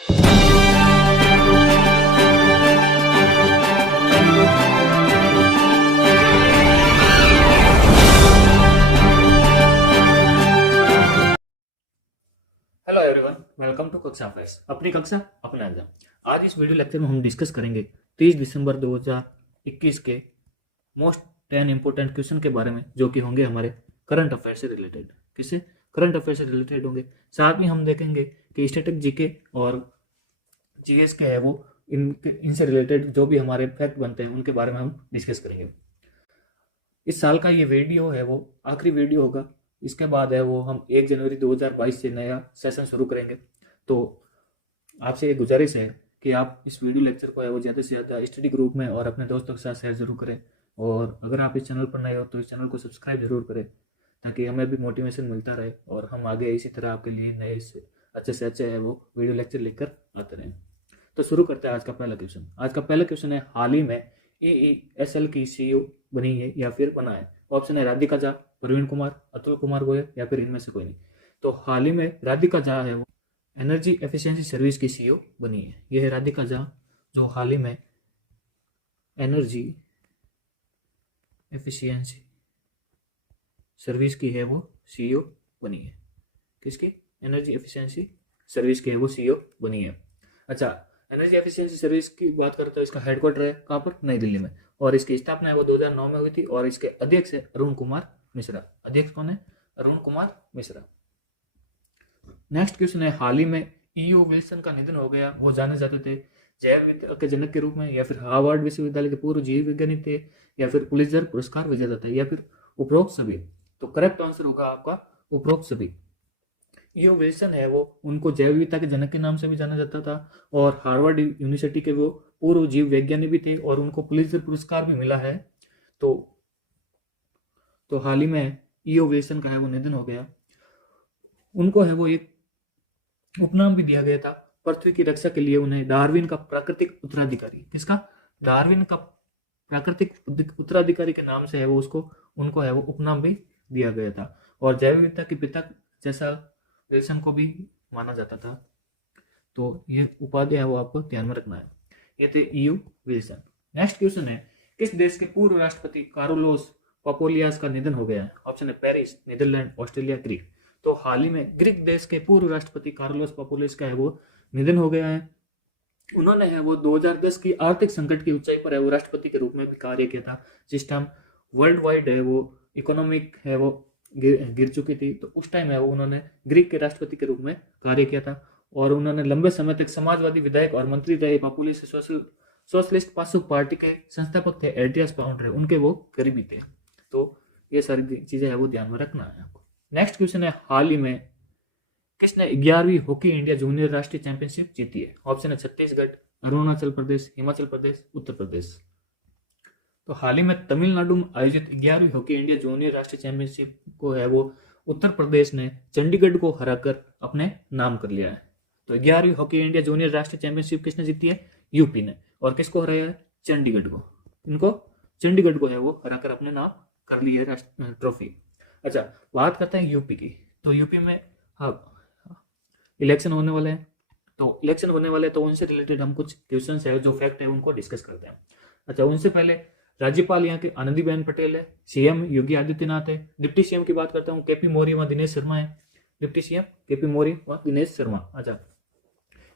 Hello everyone, welcome to कक्षा facts. अपनी कक्षा अपना एग्जाम। आज इस वीडियो लेक्चर में हम डिस्कस करेंगे 30 दिसंबर 2021 के मोस्ट 10 इंपोर्टेंट क्वेश्चन के बारे में, जो कि होंगे हमारे करंट अफेयर से रिलेटेड। किससे? करंट अफेयर से रिलेटेड होंगे। साथ में हम देखेंगे कि स्टैटिक जीके और जीएस के है वो इनसे रिलेटेड जो भी हमारे फैक्ट बनते हैं उनके बारे में हम डिस्कस करेंगे। इस साल का ये वीडियो है वो आखिरी वीडियो होगा। इसके बाद है वो हम 1 जनवरी 2022 से नया सेशन शुरू करेंगे। तो आपसे एक गुजारिश है कि आप इस वीडियो लेक्चर को है वो ज़्यादा से ज़्यादा स्टडी ग्रुप में और अपने दोस्तों के साथ शेयर जरूर करें। और अगर आप इस चैनल पर नए हो तो इस चैनल को सब्सक्राइब जरूर करें, ताकि हमें भी मोटिवेशन मिलता रहे और हम आगे इसी तरह आपके लिए नए से अच्छे है वो वीडियो लेक्चर लेकर आते रहें। तो शुरू करते हैं आज का पहला क्वेश्चन। आज का पहला क्वेश्चन है, हाल ही में EESL की CEO बनी है या फिर बना है? ऑप्शन है राधिका झा, प्रवीण कुमार, अतुल कुमार गोयल या फिर इनमें से कोई नहीं। तो हाल ही में राधिका झा है वो एनर्जी एफिशिएंसी सर्विस की CEO बनी है। यह है राधिका झा, जो हाल ही में एनर्जी एफिशिएंसी सर्विस की है वो CEO बनी है। किसकी? एनर्जी एफिशिएंसी सर्विस की है वो CEO बनी है। अच्छा, एनर्जी एफिशिएंसी सर्विस की बात करते हैं, इसका हेडक्वार्टर है कहाँ पर? नई दिल्ली में। और इसकी स्थापना है वो 2009 में हुई थी और इसके अध्यक्ष है अरुण कुमार मिश्रा। अध्यक्ष कौन है? अरुण कुमार मिश्रा। नेक्स्ट क्वेश्चन है, हाल ही में E.O. विल्सन का निधन हो गया। वो जाने जाते थे जैव विद्या के जनक के रूप में, या फिर हार्वर्ड विश्वविद्यालय के पूर्व जीव वैज्ञानिक थे, या फिर पुलित्जर पुरस्कार विजेता थे, या फिर उपरोक्त सभी। तो करेक्ट आंसर होगा आपका उपरोक्त सभी। E.O. विल्सन है वो, उनको जैव विविधता के जनक के नाम से भी जाना जाता था और हार्वर्ड यूनिवर्सिटी के वो पूर्व जीव वैज्ञानिक भी थे और उनको पुलित्जर पुरस्कार भी मिला है। तो हाल ही में E.O. विल्सन का है वो निधन हो गया। उनको है वो एक उपनाम भी दिया गया था पृथ्वी की रक्षा के लिए। उन्हें डार्विन का प्राकृतिक उत्तराधिकारी, किसका? डार्विन का प्राकृतिक उत्तराधिकारी के नाम से है वो उनको है वो उपनाम भी दिया गया था। और जैव विविधता के पिता जैसा विल्सन को भी माना जाता था। तो ये उपाधि है वो आपको ध्यान में रखना है। ये थे E.O. विल्सन। नेक्स्ट क्वेश्चन है, किस देश के पूर्व राष्ट्रपति कार्लोस पापोलियास का निधन हो गया है? ऑप्शन है पेरिस, नीदरलैंड, ऑस्ट्रेलिया, ग्रीक। तो हाल ही में ग्रीक देश के पूर्व राष्ट्रपति कार्लोस पापोलियास का है वो निधन हो गया है। उन्होंने है वो 2010 की आर्थिक संकट की ऊंचाई पर है वो राष्ट्रपति के रूप में भी कार्य किया था, जिस टाइम वर्ल्ड वाइड है वो इकोनॉमिक है वो गिर चुकी थी। तो उस टाइम है वो उन्होंने ग्रीक के राष्ट्रपति के रूप में कार्य किया था और उन्होंने लंबे समय तक समाजवादी विधायक और मंत्री रहे। पापुलिस सोशलिस्ट पासुक पार्टी के संस्थापक थे। एड्रियास पाउंडर उनके वो करीबी थे। तो ये सारी चीजें है वो ध्यान में रखना है आपको। नेक्स्ट क्वेश्चन है, हाल ही में किसने 11वीं हॉकी इंडिया जूनियर राष्ट्रीय चैंपियनशिप जीती है? ऑप्शन है छत्तीसगढ़, अरुणाचल प्रदेश, हिमाचल प्रदेश, उत्तर प्रदेश। तो हाल ही में तमिलनाडु में आयोजित 11वीं हॉकी इंडिया जूनियर राष्ट्रीय चैंपियनशिप को है वो उत्तर प्रदेश ने चंडीगढ़ को हराकर अपने नाम कर लिया है। तो 11वीं हॉकी इंडिया जूनियर राष्ट्रीय चैंपियनशिप किसने जीती है? यूपी ने। और किसको हराया है? चंडीगढ़ को। इनको चंडीगढ़ को है वो हराकर अपने नाम कर ली है ट्रॉफी। अच्छा, बात करते हैं यूपी की। तो यूपी में इलेक्शन होने वाले हैं। तो इलेक्शन होने वाले तो उनसे रिलेटेड हम कुछ क्वेश्चन है जो फैक्ट है उनको डिस्कस करते हैं। अच्छा, उनसे पहले राज्यपाल यहाँ के आनंदीबेन पटेल है, CM योगी आदित्यनाथ है, डिप्टी CM की बात करता हूँ KP मौर्य व दिनेश शर्मा है। डिप्टी CM KP मौर्य व दिनेश शर्मा। अच्छा,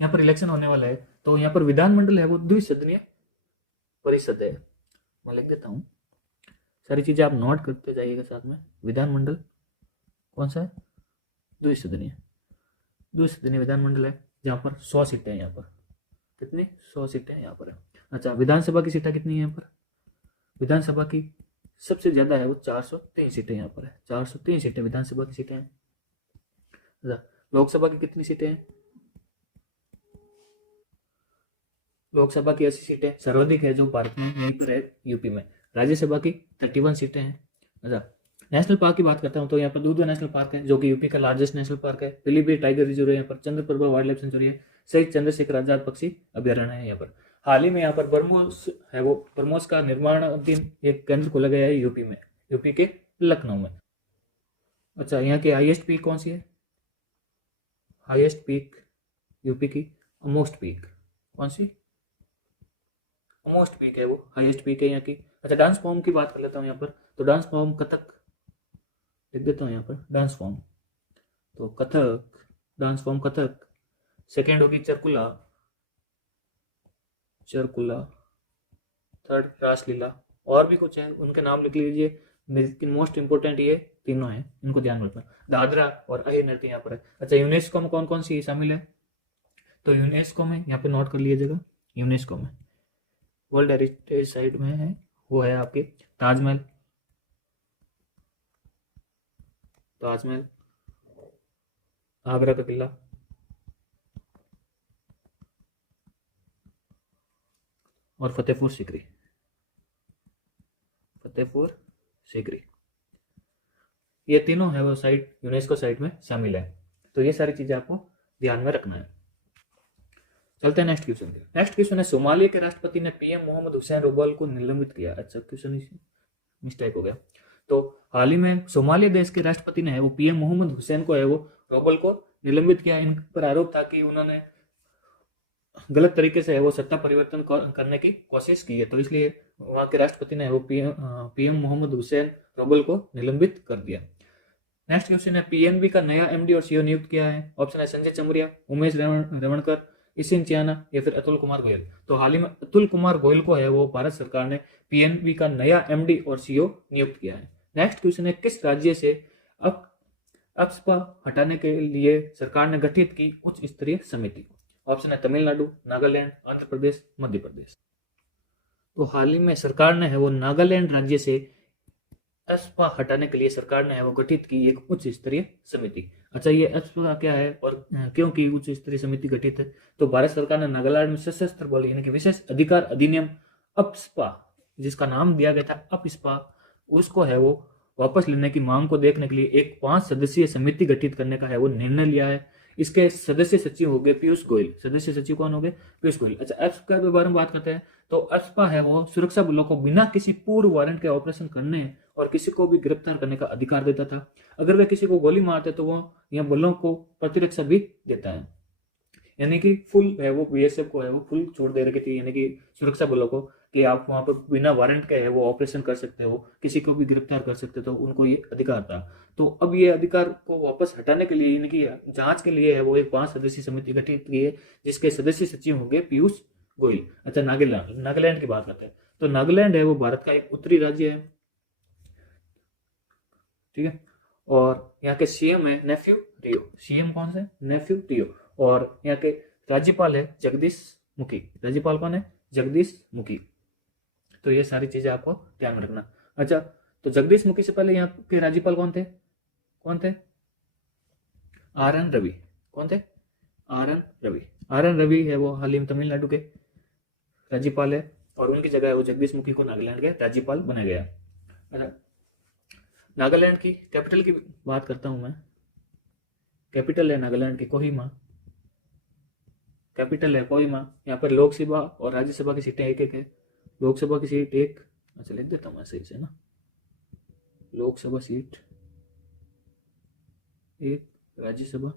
यहाँ पर इलेक्शन होने वाला है। तो यहाँ पर विधानमंडल है वो द्विसदनीय परिषद है। मैं लिख देता हूँ, सारी चीजें आप नोट करते जाइएगा साथ में। विधानमंडल कौन सा है? द्विसदनीय विधानमंडल है, जहाँ पर 100 सीटें हैं। यहाँ पर कितनी? 100 सीटें यहाँ पर है। अच्छा, विधानसभा की सीटें कितनी है यहाँ पर? विधानसभा की सबसे ज्यादा है वो 403 सीटें यहाँ पर है। 403 सीटें विधानसभा की सीटें हैं। अच्छा, लोकसभा की कितनी सीटें हैं? लोकसभा की 80 सीटें सर्वाधिक है जो भारत में यहीं पर है यूपी में। राज्यसभा की 31 सीटें हैं। अच्छा, नेशनल पार्क की बात करता हूँ तो यहाँ पर दूधवा नेशनल पार्क है जो कि यूपी का लार्जेस्ट नेशनल पार्क है। पीलीभीत टाइगर रिजर्व है यहाँ पर। चंद्रप्रभा वाइल्ड लाइफ सेंचुरी है। शहीद चंद्रशेखर आजाद पक्षी अभ्यारण्य है यहाँ पर। हाल ही में यहाँ पर ब्रह्मोस का निर्माणाधीन एक केंद्र खोला गया है यूपी में, यूपी के लखनऊ में। अच्छा, यहाँ की हाईएस्ट पीक कौन सी है? हाईएस्ट पीक यूपी की मोस्ट पीक, कौन सी मोस्ट पीक है वो, हाईएस्ट पीक है यहाँ की। अच्छा डांस फॉर्म की बात कर लेता हूँ यहाँ पर, तो डांस फॉर्म कथक लिख देता हूँ यहाँ पर, डांस फॉर्म तो Kathak, dance form Kathak. Second होगी चरकुला, चरकुला। थर्ड रासलीला। और भी कुछ है उनके नाम लिख लीजिए, लेकिन मोस्ट इंपोर्टेंट ये तीनों हैं, इनको ध्यान रखना। दादरा और अहि नृत्य यहाँ पर है। अच्छा यूनेस्को में कौन कौन सी शामिल है, तो यूनेस्को में यहाँ पे नोट कर लीजिएगा, यूनेस्को में वर्ल्ड हेरिटेज साइट में है, वो है आपके ताजमहल, ताजमहल, आगरा का किला, और फतेहपुर सीकरी, फतेहपुर सीकरी। ये तीनों है वो साइट यूनेस्को साइट में शामिल है। तो ये सारी चीजें आपको ध्यान में रखना है। चलते हैं नेक्स्ट क्वेश्चन पे। नेक्स्ट क्वेश्चन है सोमालिया के राष्ट्रपति ने पीएम मोहम्मद हुसैन रोबल को निलंबित किया। अच्छा क्वेश्चन मिस्टेक हो गया। तो हाल ही में सोमालिया देश के राष्ट्रपति ने है वो पीएम मोहम्मद हुसैन को है वो रोबल को निलंबित किया। इन पर आरोप था कि उन्होंने गलत तरीके से है वो सत्ता परिवर्तन करने की कोशिश की है, तो इसलिए वहां के राष्ट्रपति ने वो पीएम मोहम्मद हुसैन रोबल को निलंबित कर दिया। नेक्स्ट क्वेश्चन है पीएनबी का नया एमडी और सीईओ नियुक्त किया है। ऑप्शन है संजय चमरिया, उमेश रेवणकर, ईसिन चियाना या फिर अतुल कुमार गोयल। तो हाल ही में अतुल कुमार गोयल को है वो भारत सरकार ने पीएनबी का नया एमडी और सीईओ नियुक्त किया है। नेक्स्ट क्वेश्चन है किस राज्य से अप्सपा हटाने के लिए सरकार ने गठित की उच्च स्तरीय समिति। ऑप्शन है तमिलनाडु, नागालैंड, आंध्र प्रदेश, मध्य प्रदेश। तो हाल ही में सरकार ने है वो नागालैंड राज्य से अप्सपा हटाने के लिए सरकार ने है वो गठित की एक उच्च स्तरीय समिति। अच्छा ये अप्सपा क्या है और क्यों की उच्च स्तरीय समिति गठित है, तो भारत सरकार ने नागालैंड में सशस्त्र बल यानी कि विशेष अधिकार अधिनियम अप्सपा, जिसका नाम दिया गया था अप्सपा, उसको है वो वापस लेने की मांग को देखने के लिए एक 5 सदस्यीय समिति गठित करने का है वो निर्णय लिया है। इसके सदस्य सचिव हो गए पीयूष गोयल। सदस्य सचिव कौन हो गए, पीयूष गोयल। अच्छा अप्सपा के बारे में बात करते हैं, तो अप्सपा है वो सुरक्षा बलों को बिना किसी पूर्व वारंट के ऑपरेशन करने और किसी को भी गिरफ्तार करने का अधिकार देता था। अगर वे किसी को गोली मारते तो वो यहाँ बलों को प्रतिरक्षा भी देता है, यानी कि फुल है वो बीएसएफ को है वो फुल छूट दे रखी थी, यानी कि सुरक्षा बलों को, कि आप वहां पर बिना वारंट के है वो ऑपरेशन कर सकते हो, किसी को भी गिरफ्तार कर सकते हो, उनको ये अधिकार था। तो अब ये अधिकार को वापस हटाने के लिए, यानी कि जांच के लिए है वो एक 5 सदस्यीय समिति गठित की है, जिसके सदस्य सचिव होंगे पीयूष गोयल। अच्छा नागालैंड की बात करते हैं, तो नागालैंड है वो भारत का एक उत्तरी राज्य है, ठीक है, और यहाँ के सीएम है नेफ्यू रियो। सीएम कौन से, नेफ्यू रियो। और यहाँ के राज्यपाल है जगदीश मुखी। राज्यपाल कौन है, जगदीश मुखी। तो ये सारी चीजें आपको ध्यान में रखना। अच्छा तो जगदीश मुखी से पहले यहाँ के राज्यपाल कौन थे, कौन थे, आर एन रवि। कौन थे, R N Ravi. R N Ravi है वो हाल ही में तमिलनाडु के राज्यपाल है, और उनकी जगह है वो जगदीश मुखी को नागालैंड के राज्यपाल बनाया गया। अच्छा नागालैंड की कैपिटल की बात करता हूं मैं। कैपिटल है नागालैंड की कोहिमा, कैपिटल है कोहिमा। यहाँ पर लोकसभा और राज्यसभा की सीटें एक एक है। लोकसभा की सीट एक, अच्छा लिख देता हूँ मैं सही से ना, लोकसभा सीट एक, राज्यसभा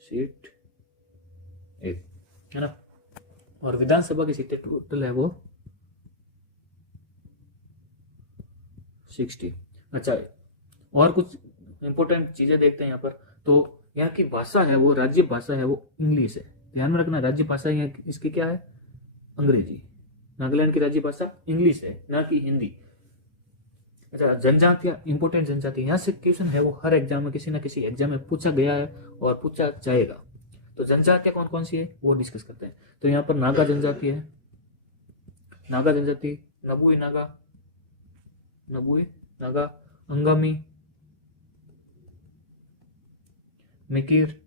सीट एक, है ना। और विधानसभा की सीटें टोटल है वो 60। अच्छा और कुछ इंपॉर्टेंट चीजें देखते हैं यहाँ पर। तो यहाँ की भाषा है वो, राज्य भाषा है वो इंग्लिश है, ध्यान में रखना। राज्य भाषा यहाँ इसकी क्या है, अंग्रेजी। नागालैंड की राज्य भाषा इंग्लिश है, ना कि हिंदी। अच्छा जनजातियां, इंपोर्टेंट जनजाति, यहाँ से क्वेश्चन है वो हर एग्जाम में किसी ना किसी एग्जाम में पूछा गया है और पूछा जाएगा। तो जनजातियां कौन कौन सी है वो डिस्कस करते हैं। तो यहाँ पर नागा जनजाति है, नागा जनजाति, नबुई नागा, नबुई नागा, अंगामी, मिकिर,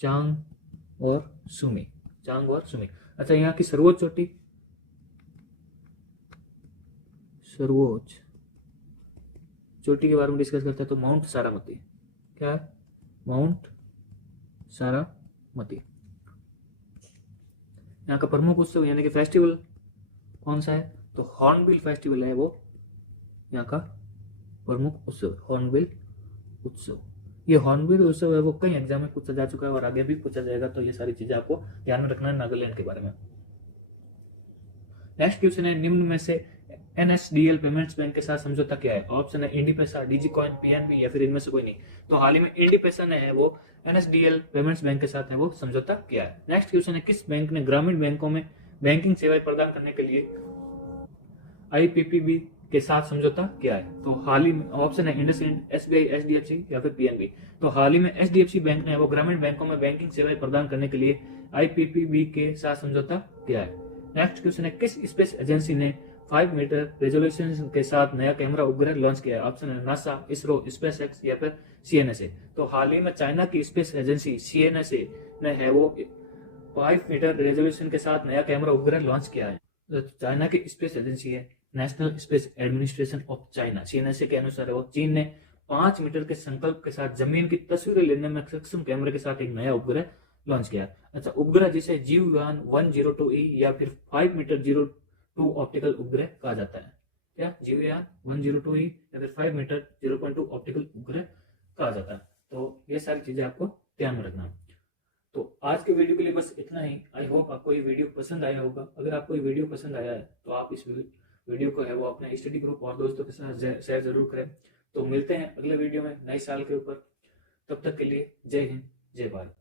चांग और सुमी, चांग और सुमी। अच्छा यहाँ की सर्वोच्च चोटी, सर्वोच्च चोटी के बारे में डिस्कस करते हैं, तो माउंट सारामती। क्या है, माउंट सारामती। यहाँ का प्रमुख उत्सव यानी कि फेस्टिवल कौन सा है, तो हॉर्नबिल फेस्टिवल है वो यहाँ का प्रमुख उत्सव, हॉर्नबिल उत्सव। ये हॉर्नबिल उत्सव है वो कई एग्जाम में पूछा जा चुका है और आगे भी पूछा जाएगा, तो ये सारी चीजें आपको ध्यान में रखना है नागालैंड के बारे में। नेक्स्ट क्वेश्चन है, निम्न में से एनएसडीएल पेमेंट्स बैंक के साथ समझौता क्या है? ऑप्शन है इंडी पैसा, डिजी कॉइन, पीएनबी या फिर इनमें से कोई नहीं। तो हाल ही में इंडी पैसा ने है वो एनएसडीएल पेमेंट्स बैंक के साथ है वो समझौता किया है। नेक्स्ट क्वेश्चन है, किस बैंक ने ग्रामीण बैंकों में बैंकिंग सेवाएं प्रदान करने के लिए आईपीपीबी के साथ समझौता किया है? तो हाल ही में ऑप्शन है इंडसइंड, एसबीआई, एचडीएफसी या फिर पीएनबी। तो हाल ही में एचडीएफसी बैंक ने वो ग्रामीण बैंकों में बैंकिंग सेवाएं प्रदान करने के लिए आईपीपीबी के साथ समझौता किया है। नेक्स्ट क्वेश्चन है, किस स्पेस एजेंसी ने 5 मीटर रेजोल्यूशन के साथ नया कैमरा उपग्रह लॉन्च किया है? ऑप्शन है नासा, इसरो, स्पेसएक्स या फिर सीएनएसए। तो हाल ही में चाइना की स्पेस एजेंसी सीएनएसए ने है वो 5 मीटर रेजोल्यूशन के साथ नया कैमरा उपग्रह लॉन्च किया है। तो चाइना की स्पेस एजेंसी है National Space Administration of China, CNSA के अनुसार है वो चीन ने 5 मीटर के संकल्प के साथ जमीन की तस्वीरें लेने में सक्षम कैमरे के साथ एक नया उपग्रह लॉन्च किया। अच्छा, उपग्रह जिसे जीवयान 102E या फिर 5 मीटर 02 ऑप्टिकल उपग्रह कहा जाता है। क्या? जीवयान 102E या फिर 5 मीटर 0.2 ऑप्टिकल उपग्रह कहा जाता है। तो ये सारी चीजें आपको ध्यान में रखना है। तो आज के वीडियो के लिए बस इतना ही। आई होप आपको ये वीडियो पसंद आया होगा। अगर आपको ये वीडियो पसंद आया है तो आप इस वीडियो को है वो अपने स्टडी ग्रुप और दोस्तों के साथ शेयर जरूर करें। तो मिलते हैं अगले वीडियो में नए साल के ऊपर। तब तक के लिए जय हिंद, जय भारत।